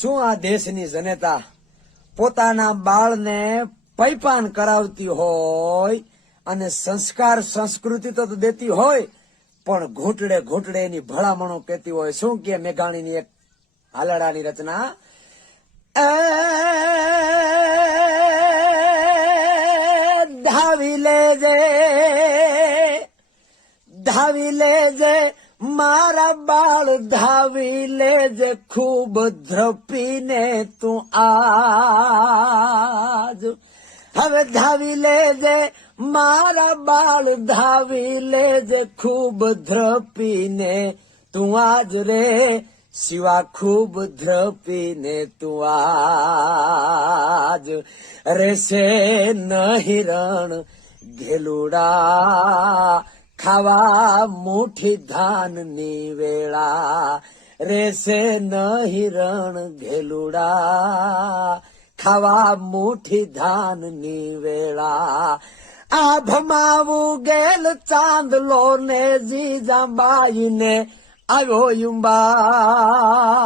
શું આ દેશની જનતા પોતાના બાળને પૈપાન કરાવતી હોય અને સંસ્કાર સંસ્કૃતિ તો દેતી હોય, પણ ઘૂંટડે ઘૂંટડે એની ભલામણો કહેતી હોય. શું કે મેઘાણીની એક હાલડાની રચના? ધાવી લેજે ધાવી લેજે મારા બાળ ધાવી લેજે, ખૂબ ધ્રપીને તું આજ. હવે ધાવી લેજે, મારા બાળ ધાવી લેજે, ખૂબ ધ્રપીને તું આજ રે. શિવા, ખૂબ ધ્રપીને તું આજ. રેસે નહીં રણ ઘેલુડા ખાવા મુઠી ધાનની વેળા રેસે નહીં રણ ઘેલુડા. ખાવા મુઠી ધાનની વેળા આભમાવું ભમાવું ગેલ ચાંદલો ને જીજાબાઈ ને આવ્યો યુંબાળ